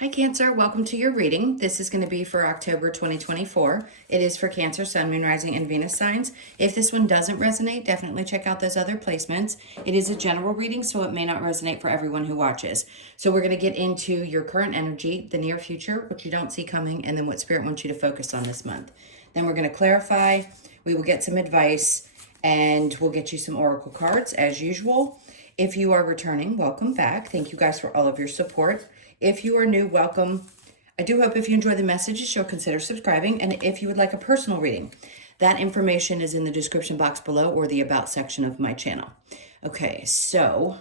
Hi Cancer, welcome to your reading. This is going to be for October 2024. It is for Cancer, Sun, Moon, Rising, and Venus signs. If this one doesn't resonate, definitely check out those other placements. It is a general reading, so it may not resonate for everyone who watches. So we're going to get into your current energy, the near future, what you don't see coming, and then what Spirit wants you to focus on this month. Then we're going to clarify, we will get some advice, and we'll get you some oracle cards as usual. If you are returning, welcome back. Thank you guys for all of your support. If you are new, welcome. I do hope if you enjoy the messages, you'll consider subscribing. And if you would like a personal reading, that information is in the description box below or the about section of my channel. Okay, so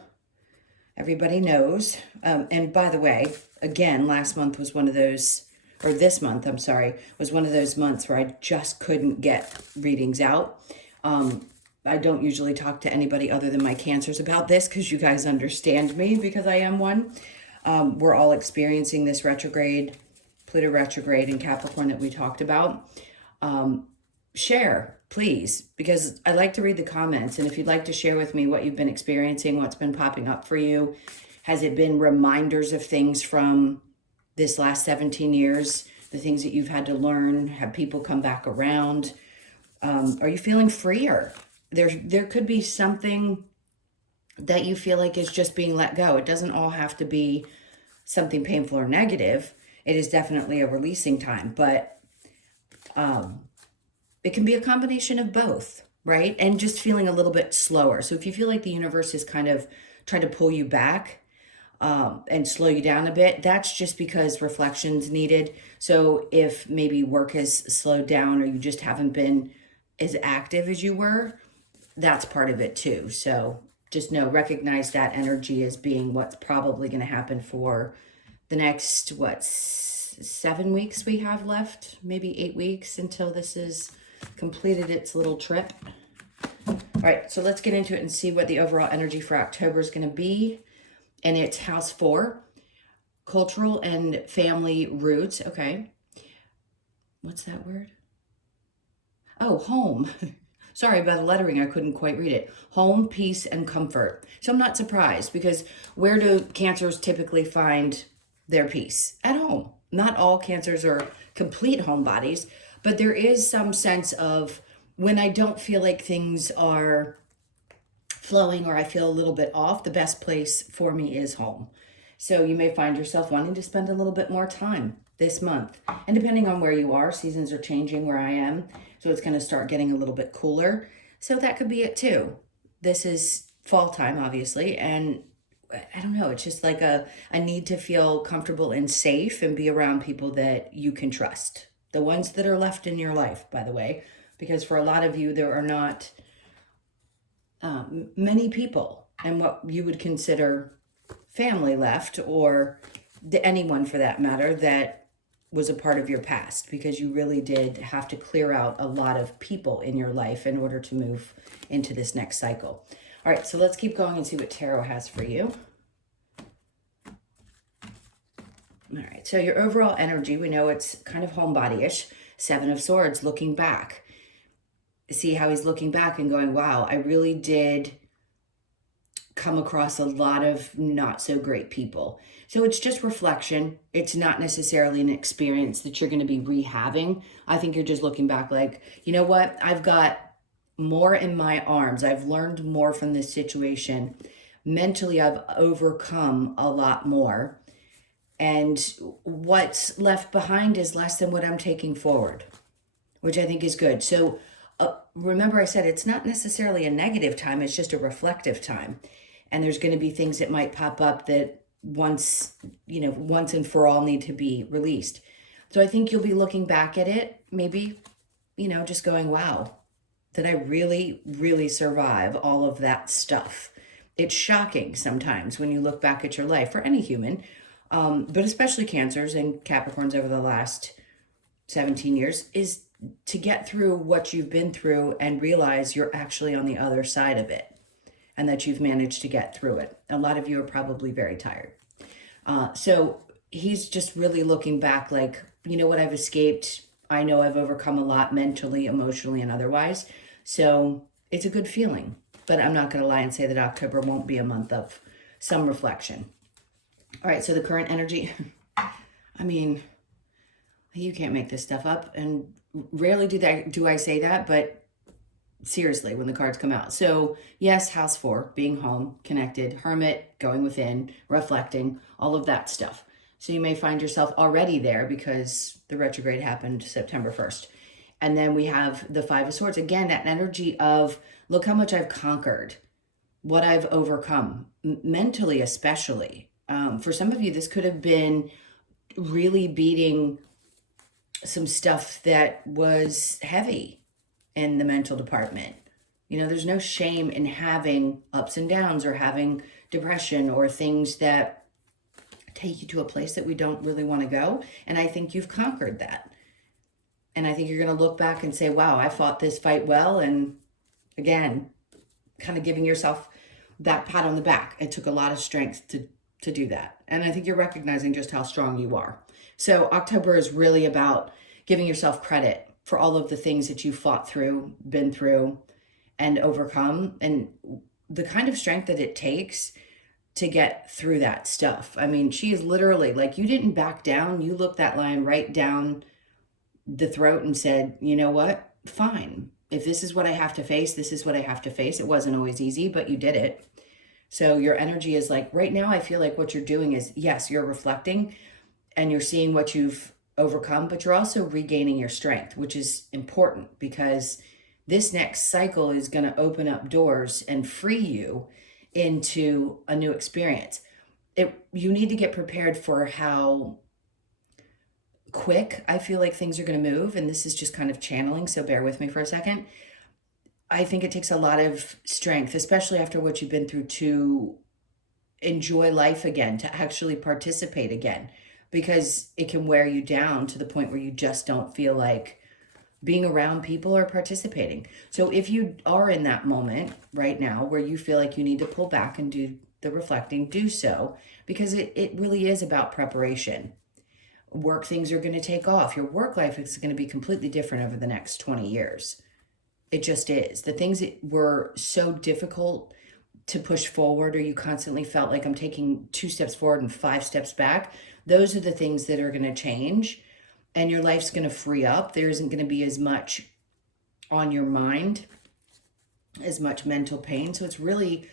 everybody knows. And by the way, again, last month was one of those, or this month, I'm sorry, was one of those months where I just couldn't get readings out. I don't usually talk to anybody other than my Cancers about this because you guys understand me because I am one. We're all experiencing this retrograde, Pluto retrograde in Capricorn that we talked about. Share, please, because I like to read the comments. And if you'd like to share with me what you've been experiencing, what's been popping up for you, has it been reminders of things from this last 17 years, the things that you've had to learn, have people come back around? Are you feeling freer? There could be something that you feel like is just being let go. It doesn't all have to be something painful or negative. It is definitely a releasing time, but it can be a combination of both, right? And just feeling a little bit slower. So if you feel like the universe is kind of trying to pull you back and slow you down a bit, that's just because reflection's needed. So if maybe work has slowed down or you just haven't been as active as you were, that's part of it too. So just recognize that energy as being what's probably going to happen for the next, 7 weeks we have left, maybe 8 weeks until this is completed its little trip. All right, so let's get into it and see what the overall energy for October is going to be. And it's house 4, cultural and family roots. Okay. What's that word? Oh, home. Sorry about the lettering, I couldn't quite read it. Home, peace, and comfort. So I'm not surprised because where do Cancers typically find their peace? At home. Not all Cancers are complete homebodies, but there is some sense of when I don't feel like things are flowing or I feel a little bit off, the best place for me is home. So you may find yourself wanting to spend a little bit more time this month. And depending on where you are, seasons are changing where I am. So it's going to start getting a little bit cooler. So that could be it too. This is fall time, obviously. And I don't know, it's just like a need to feel comfortable and safe and be around people that you can trust. The ones that are left in your life, by the way, because for a lot of you, there are not many people and what you would consider family left, or anyone for that matter, that was a part of your past, because you really did have to clear out a lot of people in your life in order to move into this next cycle. All right, so let's keep going and see what tarot has for you. All right, so your overall energy, we know it's kind of homebody-ish. 7 of Swords, looking back. See how he's looking back and going, wow, I really did come across a lot of not so great people. So it's just reflection. It's not necessarily an experience that you're going to be rehabbing. I think you're just looking back like, you know what? I've got more in my arms. I've learned more from this situation. Mentally, I've overcome a lot more. And what's left behind is less than what I'm taking forward, which I think is good. So remember I said it's not necessarily a negative time. It's just a reflective time. And there's going to be things that might pop up that once and for all need to be released. So I think you'll be looking back at it, maybe, just going, wow, did I really, really survive all of that stuff? It's shocking sometimes when you look back at your life, for any human, but especially Cancers and Capricorns over the last 17 years, is to get through what you've been through and realize you're actually on the other side of it, and that you've managed to get through it. A lot of you are probably very tired. So he's just really looking back like, you know what, I've escaped. I know I've overcome a lot mentally, emotionally, and otherwise. So it's a good feeling. But I'm not going to lie and say that October won't be a month of some reflection. All right, so the current energy, I mean, you can't make this stuff up, and rarely do I say that, but seriously, when the cards come out. So yes, house 4, being home, connected, hermit, going within, reflecting, all of that stuff. So you may find yourself already there because the retrograde happened September 1st. And then we have the 5 of Swords. Again, that energy of, look how much I've conquered, what I've overcome, mentally especially. For some of you, this could have been really beating some stuff that was heavy in the mental department. You know, there's no shame in having ups and downs or having depression or things that take you to a place that we don't really want to go. And I think you've conquered that. And I think you're going to look back and say, wow, I fought this fight well. And again, kind of giving yourself that pat on the back. It took a lot of strength to do that. And I think you're recognizing just how strong you are. So October is really about giving yourself credit for all of the things that you fought through, been through, and overcome, and the kind of strength that it takes to get through that stuff. I mean, she is literally like, you didn't back down. You looked that lion right down the throat and said, you know what? Fine. If this is what I have to face, this is what I have to face. It wasn't always easy, but you did it. So your energy is like, right now, I feel like what you're doing is, yes, you're reflecting and you're seeing what you've overcome, but you're also regaining your strength, which is important because this next cycle is going to open up doors and free you into a new experience. You need to get prepared for how quick I feel like things are going to move. And this is just kind of channeling, so bear with me for a second. I think it takes a lot of strength, especially after what you've been through, to enjoy life again, to actually participate again, because it can wear you down to the point where you just don't feel like being around people or participating. So if you are in that moment right now where you feel like you need to pull back and do the reflecting, do so, because it really is about preparation. Work things are going to take off. Your work life is going to be completely different over the next 20 years. It just is. The things that were so difficult to push forward, or you constantly felt like I'm taking 2 steps forward and 5 steps back, those are the things that are going to change, and your life's going to free up. There isn't going to be as much on your mind, as much mental pain. So it's really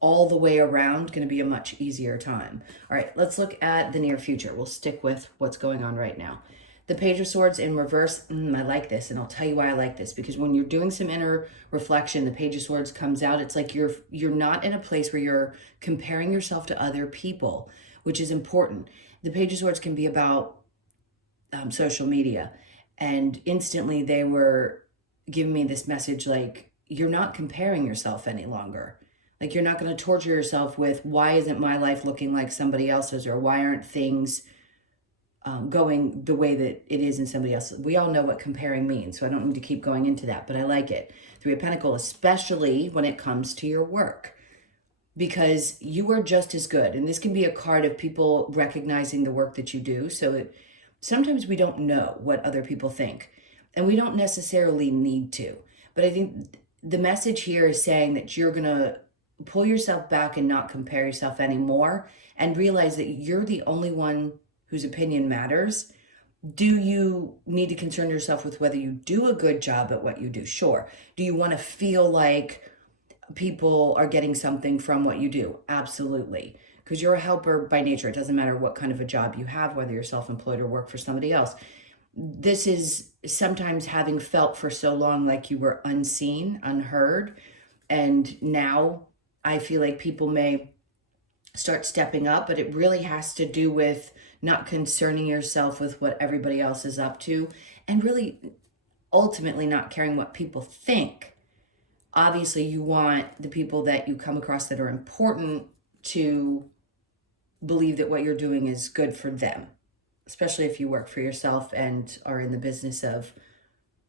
all the way around going to be a much easier time. All right, let's look at the near future. We'll stick with what's going on right now. The Page of Swords in reverse, I like this, and I'll tell you why I like this. Because when you're doing some inner reflection, the Page of Swords comes out. It's like you're not in a place where you're comparing yourself to other people, which is important. The Page of Swords can be about social media, and instantly they were giving me this message like, you're not comparing yourself any longer. Like, you're not going to torture yourself with, why isn't my life looking like somebody else's, or why aren't things going the way that it is in somebody else. We all know what comparing means, so I don't need to keep going into that, but I like it. 3 of Pentacles, especially when it comes to your work, because you are just as good. And this can be a card of people recognizing the work that you do. So sometimes we don't know what other people think, and we don't necessarily need to. But I think the message here is saying that you're going to pull yourself back and not compare yourself anymore, and realize that you're the only one whose opinion matters. Do you need to concern yourself with whether you do a good job at what you do? Sure. Do you want to feel like people are getting something from what you do? Absolutely. Because you're a helper by nature. It doesn't matter what kind of a job you have, whether you're self-employed or work for somebody else. This is sometimes having felt for so long like you were unseen, unheard. And now I feel like people may start stepping up, but it really has to do with not concerning yourself with what everybody else is up to, and really ultimately not caring what people think. Obviously, you want the people that you come across that are important to believe that what you're doing is good for them, especially if you work for yourself and are in the business of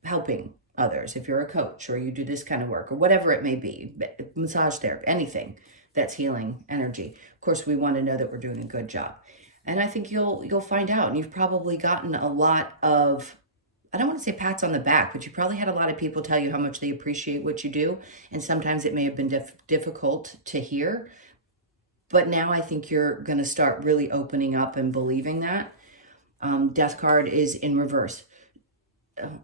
helping others. If you're a coach or you do this kind of work or whatever it may be, massage therapy, anything that's healing energy. Of course, we want to know that we're doing a good job. And I think you'll find out. And you've probably gotten a lot of, I don't want to say pats on the back, but you probably had a lot of people tell you how much they appreciate what you do. And sometimes it may have been difficult to hear. But now I think you're going to start really opening up and believing that. Death card is in reverse.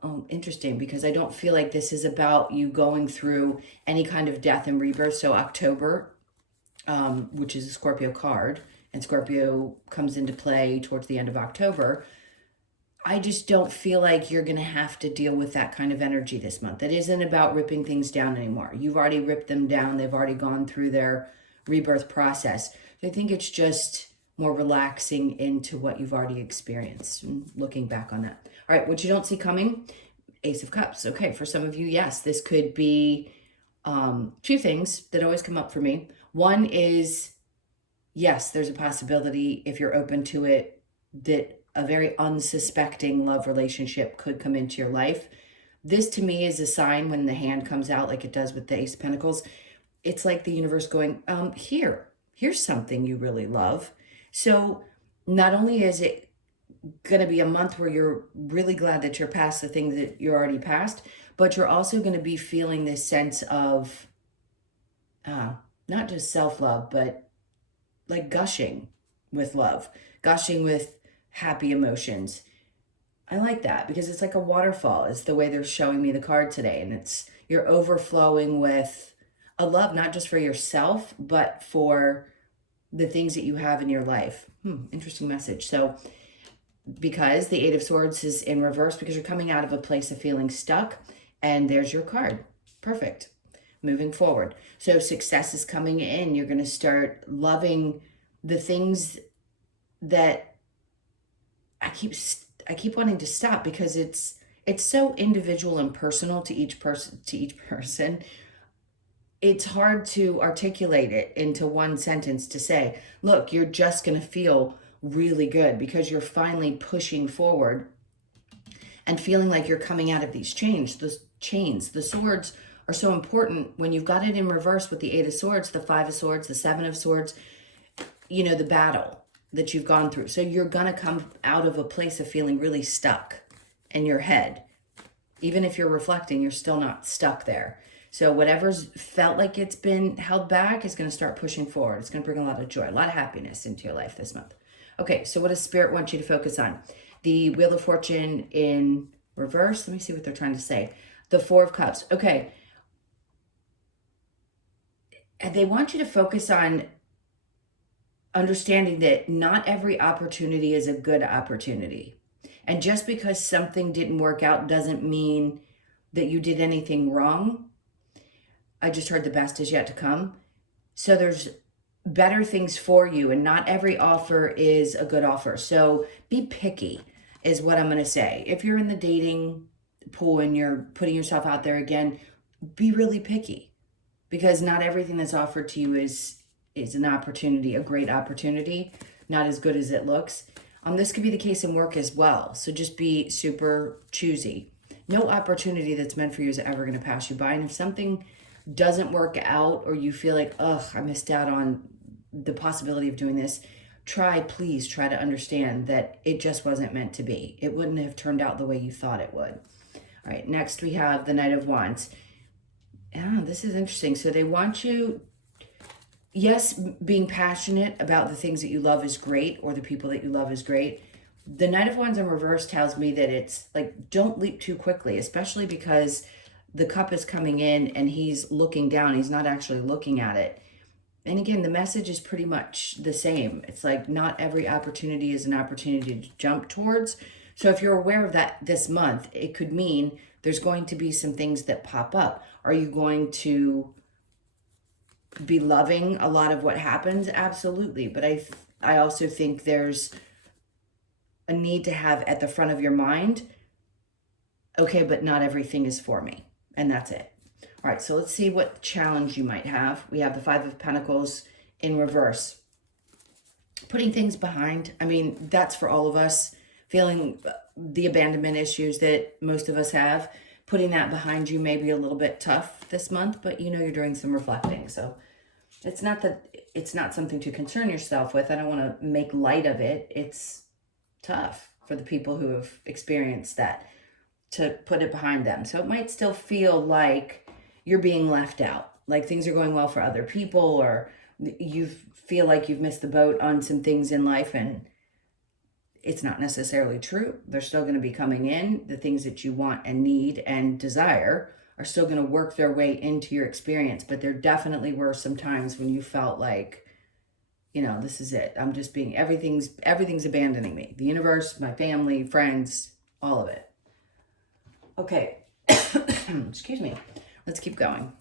Oh, interesting, because I don't feel like this is about you going through any kind of death and rebirth. So October, which is a Scorpio card, and Scorpio comes into play towards the end of October. I just don't feel like you're going to have to deal with that kind of energy this month. It isn't about ripping things down anymore. You've already ripped them down. They've already gone through their rebirth process. So I think it's just more relaxing into what you've already experienced and looking back on that. All right, what you don't see coming, Ace of Cups. Okay, for some of you, yes, this could be two things that always come up for me. One is, yes, there's a possibility, if you're open to it, that a very unsuspecting love relationship could come into your life. This to me is a sign when the hand comes out like it does with the Ace of Pentacles. It's like the universe going, here's something you really love. So not only is it going to be a month where you're really glad that you're past the things that you're already past, but you're also going to be feeling this sense of not just self-love, but like gushing with love, gushing with happy emotions. I like that because it's like a waterfall. It's the way they're showing me the card today. And it's you're overflowing with a love, not just for yourself, but for the things that you have in your life. Interesting message. So because the Eight of Swords is in reverse, because you're coming out of a place of feeling stuck, and there's your card. Perfect. Moving forward. So success is coming in. You're going to start loving the things that I keep wanting to stop, because it's so individual and personal to each person. It's hard to articulate it into one sentence to say, look, you're just going to feel really good because you're finally pushing forward and feeling like you're coming out of these chains. The swords are so important when you've got it in reverse with the Eight of Swords, the Five of Swords, the Seven of Swords, you know, the battle that you've gone through. So you're going to come out of a place of feeling really stuck in your head. Even if you're reflecting, you're still not stuck there. So whatever's felt like it's been held back is going to start pushing forward. It's going to bring a lot of joy, a lot of happiness into your life this month. Okay, so what does Spirit want you to focus on? The Wheel of Fortune in reverse. Let me see what they're trying to say. The Four of Cups. Okay. And they want you to focus on understanding that not every opportunity is a good opportunity. And just because something didn't work out doesn't mean that you did anything wrong. I just heard the best is yet to come. So there's better things for you, and not every offer is a good offer. So be picky is what I'm going to say. If you're in the dating pool and you're putting yourself out there again, be really picky, because not everything that's offered to you is an opportunity, a great opportunity, not as good as it looks. This could be the case in work as well. So just be super choosy. No opportunity that's meant for you is ever going to pass you by. And if something doesn't work out, or you feel like, I missed out on the possibility of doing this, please try to understand that it just wasn't meant to be. It wouldn't have turned out the way you thought it would. All right, next we have the Knight of Wands. This is interesting. So they want you, yes, being passionate about the things that you love is great, or the people that you love is great. The Knight of Wands in reverse tells me that it's like, don't leap too quickly, especially because the cup is coming in and he's looking down. He's not actually looking at it. And again, the message is pretty much the same. It's like not every opportunity is an opportunity to jump towards. So if you're aware of that this month, it could mean there's going to be some things that pop up. Are you going to be loving a lot of what happens? Absolutely. But I also think there's a need to have at the front of your mind, okay, but not everything is for me. And that's it. All right, so let's see what challenge you might have. We have the Five of Pentacles in reverse. Putting things behind. I mean, that's for all of us. Feeling the abandonment issues that most of us have. Putting that behind you may be a little bit tough this month, but you know you're doing some reflecting. So it's not something to concern yourself with. I don't want to make light of it. It's tough for the people who have experienced that, to put it behind them. So it might still feel like you're being left out, like things are going well for other people, or you feel like you've missed the boat on some things in life, and it's not necessarily true. They're still going to be coming in. The things that you want and need and desire are still going to work their way into your experience. But there definitely were some times when you felt like, you know, this is it. I'm just being, everything's abandoning me. The universe, my family, friends, all of it. Okay. Excuse me. Let's keep going.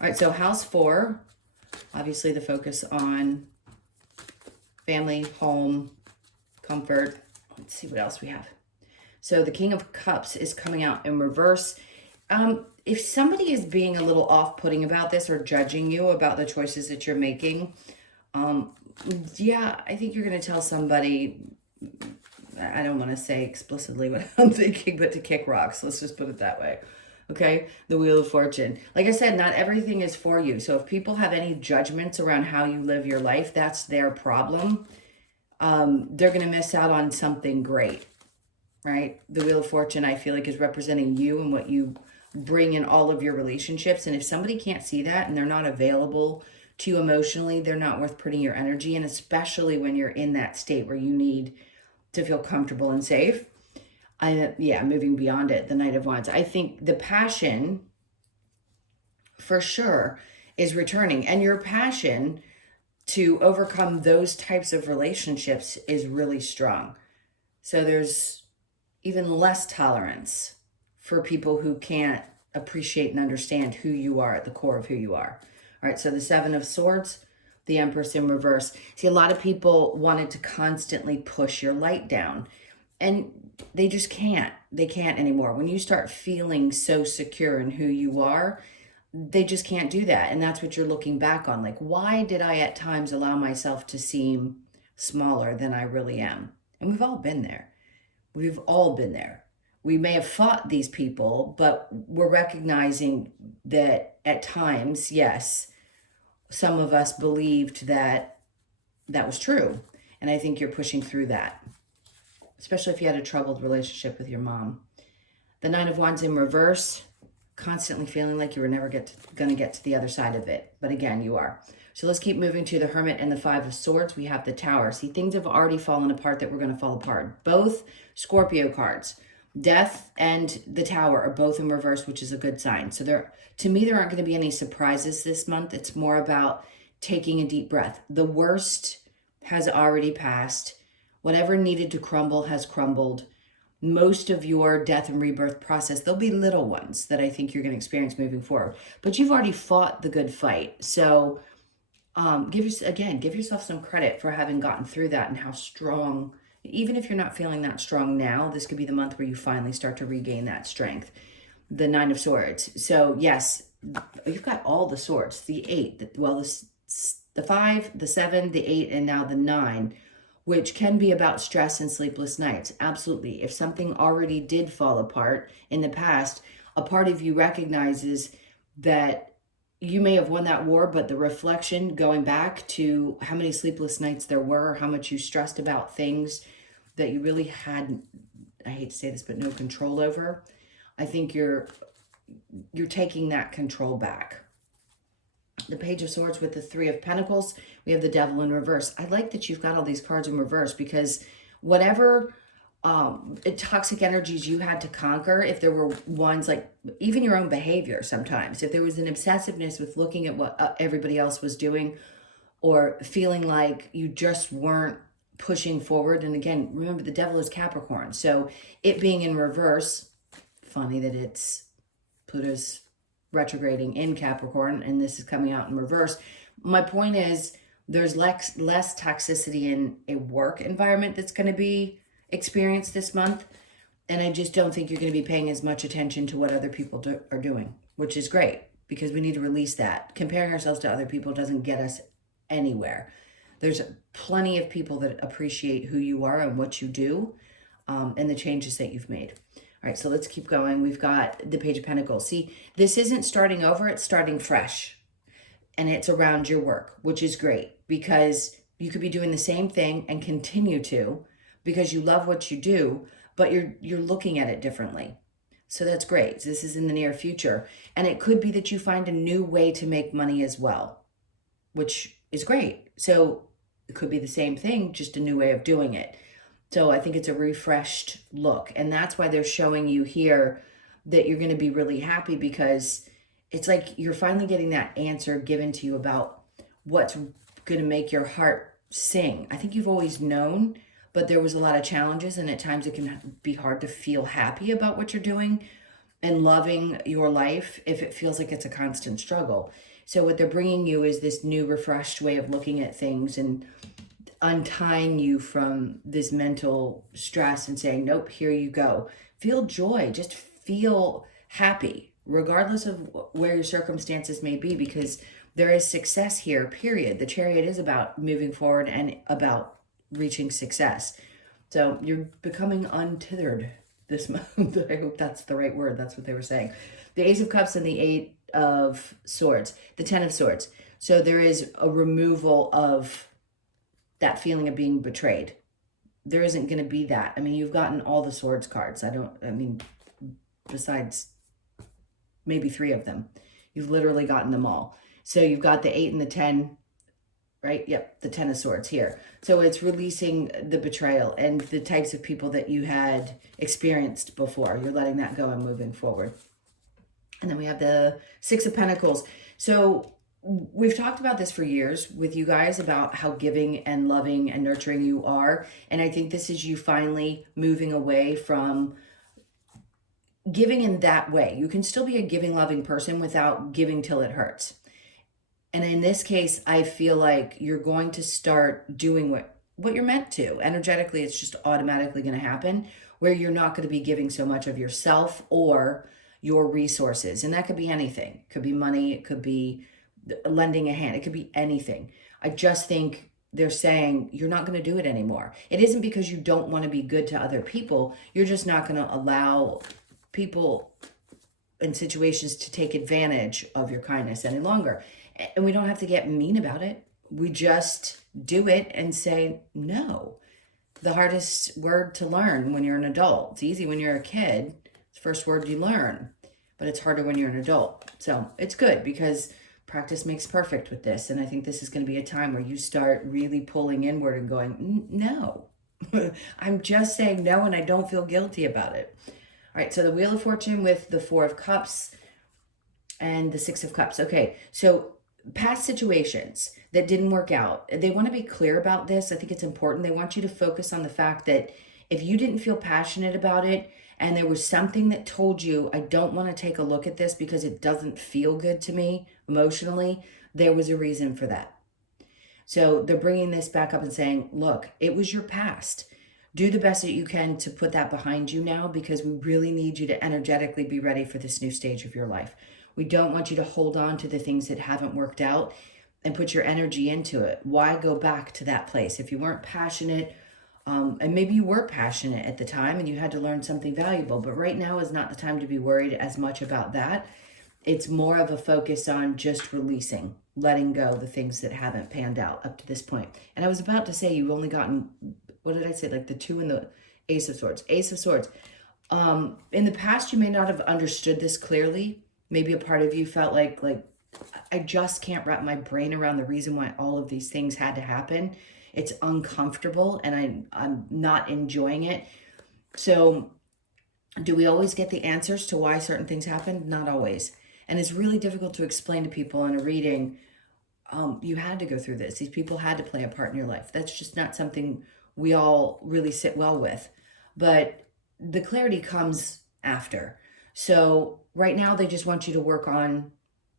All right. So house 4, obviously the focus on family, home, comfort. Let's see what else we have. So the King of Cups is coming out in reverse. If somebody is being a little off-putting about this or judging you about the choices that you're making, yeah, I think you're going to tell somebody, I don't want to say explicitly what I'm thinking, but to kick rocks. Let's just put it that way. Okay, the Wheel of Fortune. Like I said, not everything is for you. So if people have any judgments around how you live your life, that's their problem. They're going to miss out on something great, right? The Wheel of Fortune, I feel like, is representing you and what you bring in all of your relationships. And if somebody can't see that and they're not available to you emotionally, they're not worth putting your energy in, especially when you're in that state where you need to feel comfortable and safe. Moving beyond it, the Knight of Wands. I think the passion, for sure, is returning. And your passion to overcome those types of relationships is really strong. So there's even less tolerance for people who can't appreciate and understand who you are at the core of who you are. All right, so the 7 of Swords, the Empress in reverse. See, a lot of people wanted to constantly push your light down, and they just can't. They can't anymore. When you start feeling so secure in who you are, they just can't do that. And that's what you're looking back on. Like, why did I at times allow myself to seem smaller than I really am? And we've all been there. We've all been there. We may have fought these people, but we're recognizing that at times, yes, some of us believed that that was true. And I think you're pushing through that, especially if you had a troubled relationship with your mom. The Nine of Wands in reverse, constantly feeling like you were never going to get to the other side of it. But again, you are. So let's keep moving to the Hermit and the 5 of Swords. We have the Tower. See, things have already fallen apart that were going to fall apart. Both Scorpio cards, Death and the Tower, are both in reverse, which is a good sign. So to me, there aren't going to be any surprises this month. It's more about taking a deep breath. The worst has already passed. Whatever needed to crumble has crumbled. Most of your death and rebirth process, there'll be little ones that I think you're going to experience moving forward. But you've already fought the good fight. So give yourself some credit for having gotten through that and how strong, even if you're not feeling that strong now, this could be the month where you finally start to regain that strength. The 9 of Swords. So yes, you've got all the swords, the 8, the 5, the 7, the 8, and now the 9, which can be about stress and sleepless nights. Absolutely. If something already did fall apart in the past, a part of you recognizes that you may have won that war, but the reflection going back to how many sleepless nights there were, how much you stressed about things that you really had, I hate to say this, but no control over. I think you're taking that control back. The Page of Swords with the 3 of Pentacles, we have the Devil in reverse. I like that you've got all these cards in reverse, because whatever toxic energies you had to conquer, if there were ones like even your own behavior sometimes, if there was an obsessiveness with looking at what everybody else was doing, or feeling like you just weren't pushing forward. And again, remember, the Devil is Capricorn. So it being in reverse, funny that it's Pluto's retrograding in Capricorn and this is coming out in reverse. My point is, there's less toxicity in a work environment that's going to be experienced this month. And I just don't think you're going to be paying as much attention to what other people are doing, which is great, because we need to release that. Comparing ourselves to other people doesn't get us anywhere. There's plenty of people that appreciate who you are and what you do, and the changes that you've made. All right, so let's keep going. We've got the Page of Pentacles. See, this isn't starting over, it's starting fresh. And it's around your work, which is great, because you could be doing the same thing and continue to, because you love what you do, but you're looking at it differently. So that's great. This is in the near future. And it could be that you find a new way to make money as well, which is great. So it could be the same thing, just a new way of doing it. So I think it's a refreshed look. And that's why they're showing you here that you're going to be really happy, because it's like you're finally getting that answer given to you about what's going to make your heart sing. I think you've always known, but there was a lot of challenges, and at times it can be hard to feel happy about what you're doing and loving your life if it feels like it's a constant struggle. So what they're bringing you is this new refreshed way of looking at things and untying you from this mental stress and saying, nope, here you go. Feel joy, just feel happy, regardless of where your circumstances may be, because there is success here, period. The Chariot is about moving forward and about reaching success. So you're becoming untethered this month. I hope that's the right word. That's what they were saying. The Ace of Cups and the Eight of Swords, the Ten of Swords. So there is a removal of that feeling of being betrayed. There isn't going to be that. I mean, you've gotten all the Swords cards. Besides maybe 3 of them, you've literally gotten them all. So you've got the 8 and the 10, right? Yep, the 10 of Swords here. So it's releasing the betrayal and the types of people that you had experienced before. You're letting that go and moving forward. And then we have the 6 of Pentacles. So we've talked about this for years with you guys about how giving and loving and nurturing you are. And I think this is you finally moving away from giving in that way. You can still be a giving, loving person without giving till it hurts. And in this case, I feel like you're going to start doing what you're meant to. Energetically, it's just automatically going to happen, where you're not going to be giving so much of yourself or your resources. And that could be anything. It could be money. It could be lending a hand. It could be anything. I just think they're saying you're not going to do it anymore. It isn't because you don't want to be good to other people. You're just not going to allow people in situations to take advantage of your kindness any longer. And we don't have to get mean about it. We just do it and say no. The hardest word to learn when you're an adult. It's easy when you're a kid. It's the first word you learn. But it's harder when you're an adult. So it's good because practice makes perfect with this. And I think this is going to be a time where you start really pulling inward and going, no. I'm just saying no, and I don't feel guilty about it. All right, so the Wheel of Fortune with the 4 of Cups and the 6 of Cups. Okay, so past situations that didn't work out, they want to be clear about this. I think it's important. They want you to focus on the fact that if you didn't feel passionate about it and there was something that told you, I don't want to take a look at this because it doesn't feel good to me emotionally, there was a reason for that. So they're bringing this back up and saying, look, it was your past. Do the best that you can to put that behind you now, because we really need you to energetically be ready for this new stage of your life. We don't want you to hold on to the things that haven't worked out and put your energy into it. Why go back to that place? If you weren't passionate, and maybe you were passionate at the time and you had to learn something valuable, but right now is not the time to be worried as much about that. It's more of a focus on just releasing, letting go the things that haven't panned out up to this point. And I was about to say you've only gotten, what did I say? Like the 2 and the Ace of Swords. Ace of Swords. In the past, you may not have understood this clearly. Maybe a part of you felt like I just can't wrap my brain around the reason why all of these things had to happen. It's uncomfortable and I'm not enjoying it. So do we always get the answers to why certain things happen? Not always. And it's really difficult to explain to people in a reading, you had to go through this. These people had to play a part in your life. That's just not something we all really sit well with. But the clarity comes after. So right now they just want you to work on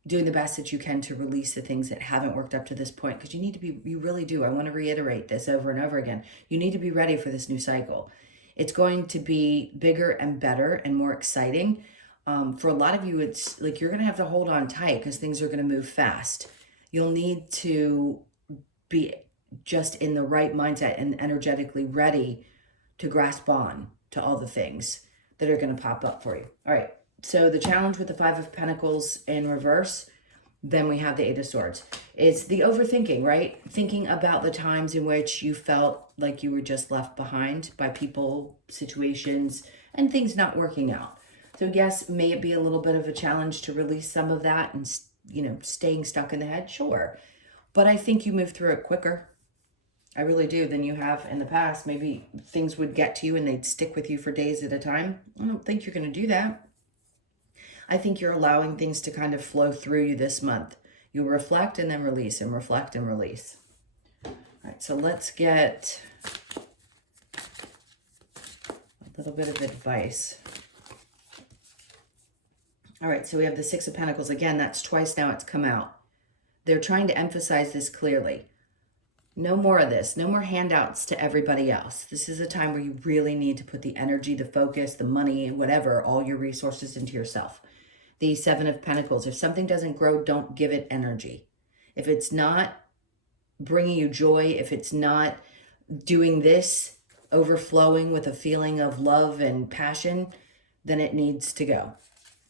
doing the best that you can to release the things that haven't worked up to this point, because you really do. I want to reiterate this over and over again. You need to be ready for this new cycle. It's going to be bigger and better and more exciting. For a lot of you, it's like you're going to have to hold on tight because things are going to move fast. You'll need to be just in the right mindset and energetically ready to grasp on to all the things that are going to pop up for you. All right. So the challenge with the 5 of Pentacles in reverse, then we have the 8 of Swords. It's the overthinking, right? Thinking about the times in which you felt like you were just left behind by people, situations, and things not working out. So yes, may it be a little bit of a challenge to release some of that and, staying stuck in the head? Sure. But I think you move through it quicker. I really do, than you have in the past. Maybe things would get to you and they'd stick with you for days at a time. I don't think you're going to do that. I think you're allowing things to kind of flow through you this month. You'll reflect and then release and reflect and release. All right, so let's get a little bit of advice. All right, so we have the Six of Pentacles. Again, that's twice now it's come out. They're trying to emphasize this clearly. No more of this. No more handouts to everybody else. This is a time where you really need to put the energy, the focus, the money, whatever, all your resources into yourself. The Seven of Pentacles. If something doesn't grow, don't give it energy. If it's not bringing you joy, if it's not doing this, overflowing with a feeling of love and passion, then it needs to go.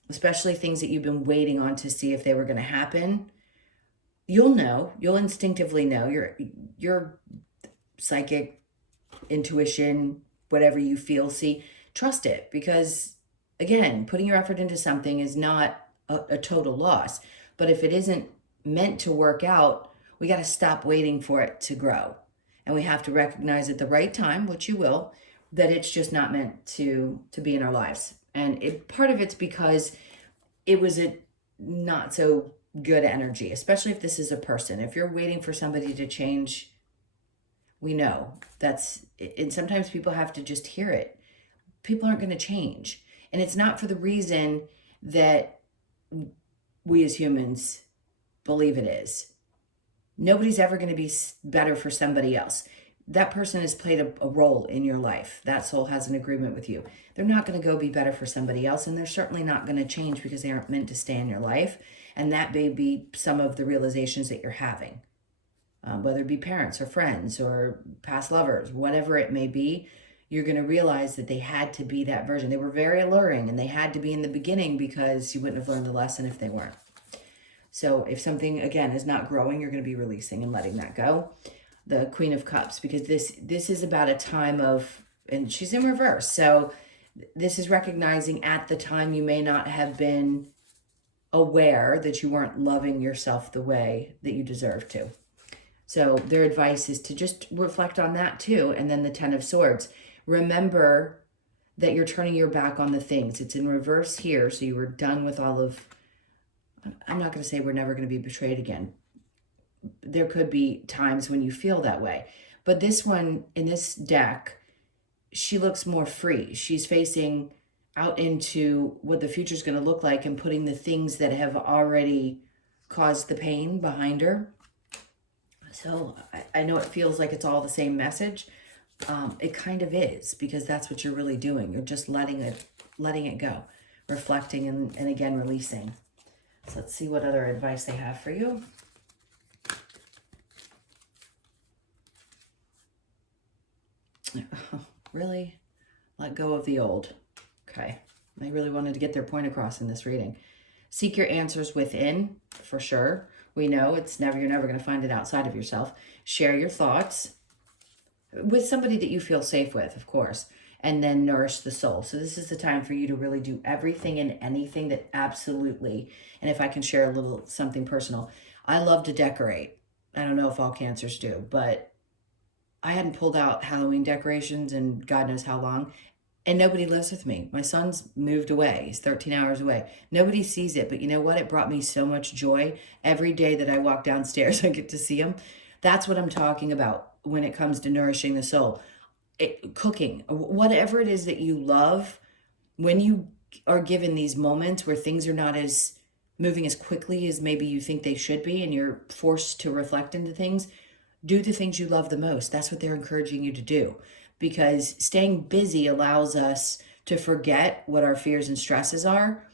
Especially things that you've been waiting on to see if they were going to happen. You'll know. You'll instinctively know. Your psychic intuition, whatever you feel, see, trust it. Because, again, putting your effort into something is not a total loss. But if it isn't meant to work out, we got to stop waiting for it to grow. And we have to recognize at the right time, which you will, that it's just not meant to be in our lives. And part of it's because it was a not so good energy, especially if this is a person. If you're waiting for somebody to change, we know that's, and sometimes people have to just hear it. People aren't going to change. And it's not for the reason that we as humans believe it is. Nobody's ever going to be better for somebody else. That person has played a role in your life. That soul has an agreement with you. They're not going to go be better for somebody else, and they're certainly not going to change because they aren't meant to stay in your life. And that may be some of the realizations that you're having, whether it be parents or friends or past lovers, whatever it may be. You're going to realize that they had to be that version. They were very alluring, and they had to be in the beginning because you wouldn't have learned the lesson if they weren't. So if something, again, is not growing, you're going to be releasing and letting that go. The Queen of Cups, because this is about a time of, and she's in reverse. So this is recognizing at the time you may not have been aware that you weren't loving yourself the way that you deserve to. So their advice is to just reflect on that too. And then the Ten of Swords. Remember that you're turning your back on the things. It's in reverse here. So you were done with all of, I'm not going to say we're never going to be betrayed again. There could be times when you feel that way. But this one, in this deck, she looks more free. She's facing out into what the future is going to look like and putting the things that have already caused the pain behind her. So I know it feels like it's all the same message. It kind of is, because that's what you're really doing. You're just letting it go, reflecting and again, releasing. So let's see what other advice they have for you. Really? Let go of the old. Okay. They really wanted to get their point across in this reading. Seek your answers within, for sure. We know you're never going to find it outside of yourself. Share your thoughts with somebody that you feel safe with, of course, and then nourish the soul. So this is the time for you to really do everything and anything that absolutely, and if I can share a little something personal, I love to decorate. I don't know if all cancers do, but I hadn't pulled out Halloween decorations in God knows how long, and nobody lives with me. My son's moved away. He's 13 hours away. Nobody sees it, but you know what? It brought me so much joy. Every day that I walk downstairs, I get to see him. That's what I'm talking about when it comes to nourishing the soul. Cooking, whatever it is that you love, when you are given these moments where things are not as moving as quickly as maybe you think they should be, and you're forced to reflect into things, do the things you love the most. That's what they're encouraging you to do, because staying busy allows us to forget what our fears and stresses are,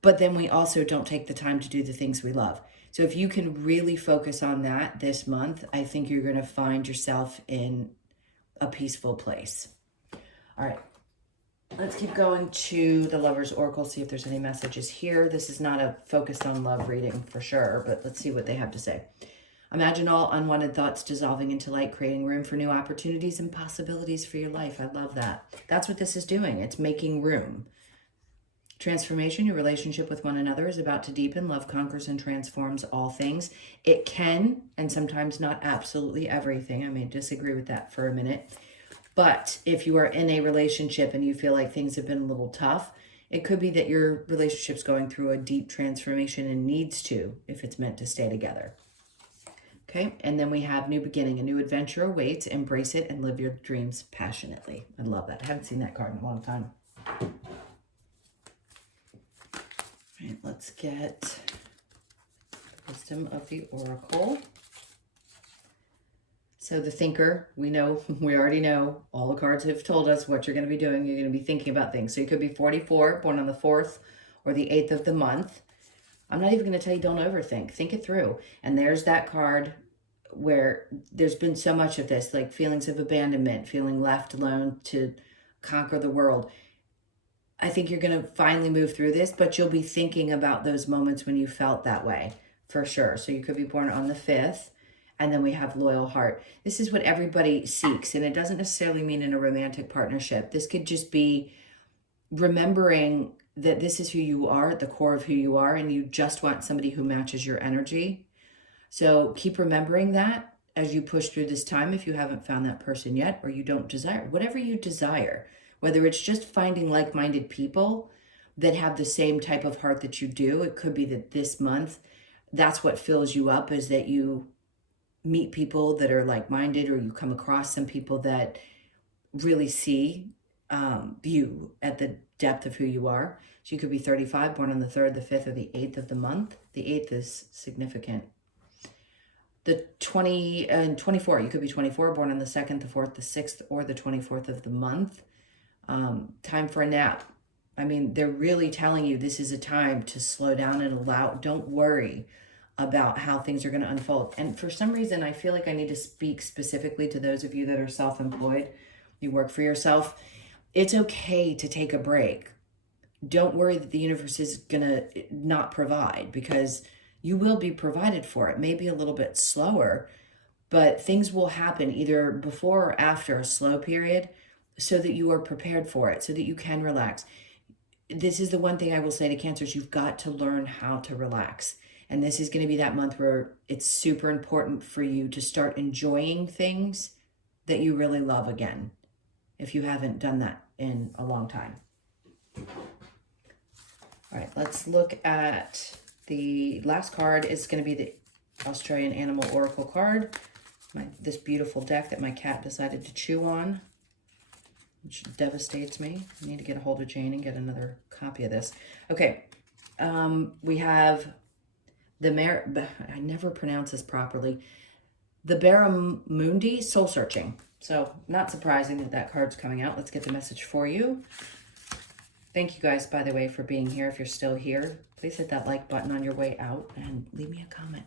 but then we also don't take the time to do the things we love. So if you can really focus on that this month, I think you're going to find yourself in a peaceful place. All right, let's keep going to the Lover's Oracle, see if there's any messages here. This is not a focused on love reading for sure, but let's see what they have to say. Imagine all unwanted thoughts dissolving into light, creating room for new opportunities and possibilities for your life. I love that. That's what this is doing. It's making room. Transformation, your relationship with one another is about to deepen. Love conquers and transforms all things. It can, and sometimes not absolutely everything. I may disagree with that for a minute. But if you are in a relationship and you feel like things have been a little tough, it could be that your relationship's going through a deep transformation and needs to, if it's meant to stay together. Okay, and then we have new beginning. A new adventure awaits. Embrace it and live your dreams passionately. I love that. I haven't seen that card in a long time. All right, let's get the wisdom of the oracle. So the thinker, we already know, all the cards have told us what you're going to be doing. You're going to be thinking about things. So you could be 44, born on the 4th or the 8th of the month. I'm not even going to tell you don't overthink. Think it through. And there's that card where there's been so much of this, like feelings of abandonment, feeling left alone to conquer the world. I think you're going to finally move through this, but you'll be thinking about those moments when you felt that way, for sure. So you could be born on the 5th. And then we have loyal heart. This is what everybody seeks. And it doesn't necessarily mean in a romantic partnership. This could just be remembering that this is who you are, at the core of who you are, and you just want somebody who matches your energy. So keep remembering that as you push through this time, if you haven't found that person yet, or you don't desire, whatever you desire, whether it's just finding like-minded people that have the same type of heart that you do. It could be that this month, that's what fills you up, is that you meet people that are like-minded, or you come across some people that really see you at the depth of who you are. So you could be 35, born on the 3rd, the 5th, or the 8th of the month. The 8th is significant. The 20 and 24, you could be 24, born on the 2nd, the 4th, the 6th, or the 24th of the month. Time for a nap. I mean, they're really telling you this is a time to slow down and don't worry about how things are going to unfold. And for some reason, I feel like I need to speak specifically to those of you that are self-employed. You work for yourself. It's okay to take a break. Don't worry that the universe is going to not provide, because you will be provided for. It may be a little bit slower, but things will happen either before or after a slow period so that you are prepared for it, so that you can relax. This is the one thing I will say to Cancers: you've got to learn how to relax. And this is going to be that month where it's super important for you to start enjoying things that you really love again, if you haven't done that in a long time. All right, let's look at the last card. Is going to be the Australian Animal Oracle card. This beautiful deck that my cat decided to chew on, which devastates me. I need to get a hold of Jane and get another copy of this. Okay, we have I never pronounce this properly. The Barramundi, Soul Searching. So not surprising that that card's coming out. Let's get the message for you. Thank you guys, by the way, for being here. If you're still here, please hit that like button on your way out and leave me a comment.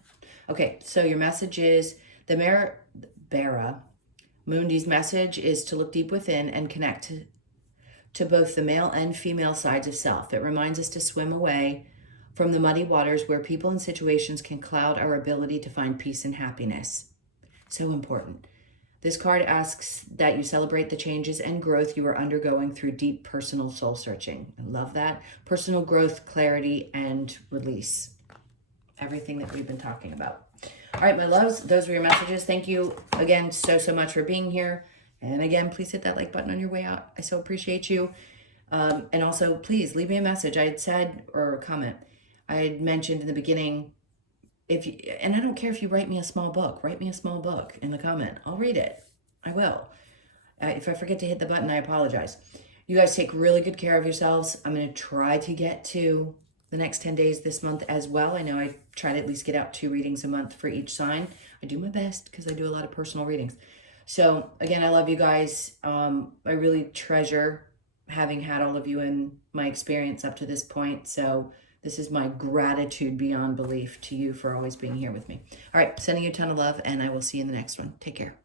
Okay, so your message is, the Barramundi's message is to look deep within and connect to both the male and female sides of self. It reminds us to swim away from the muddy waters where people and situations can cloud our ability to find peace and happiness. So important. This card asks that you celebrate the changes and growth you are undergoing through deep personal soul searching. I love that. Personal growth, clarity, and release. Everything that we've been talking about. All right, my loves, those were your messages. Thank you again so much for being here. And again, please hit that like button on your way out. I so appreciate you. And also, please leave me a message. I had said, or a comment, I had mentioned in the beginning, and I don't care if you write me a small book in the comment. I'll read it. I will. If I forget to hit the button, I apologize. You guys take really good care of yourselves. I'm going to try to get to the next 10 days this month as well. I know I try to at least get out 2 readings a month for each sign. I do my best because I do a lot of personal readings. So again, I love you guys. I really treasure having had all of you in my experience up to this point. So this is my gratitude beyond belief to you for always being here with me. All right, sending you a ton of love, and I will see you in the next one. Take care.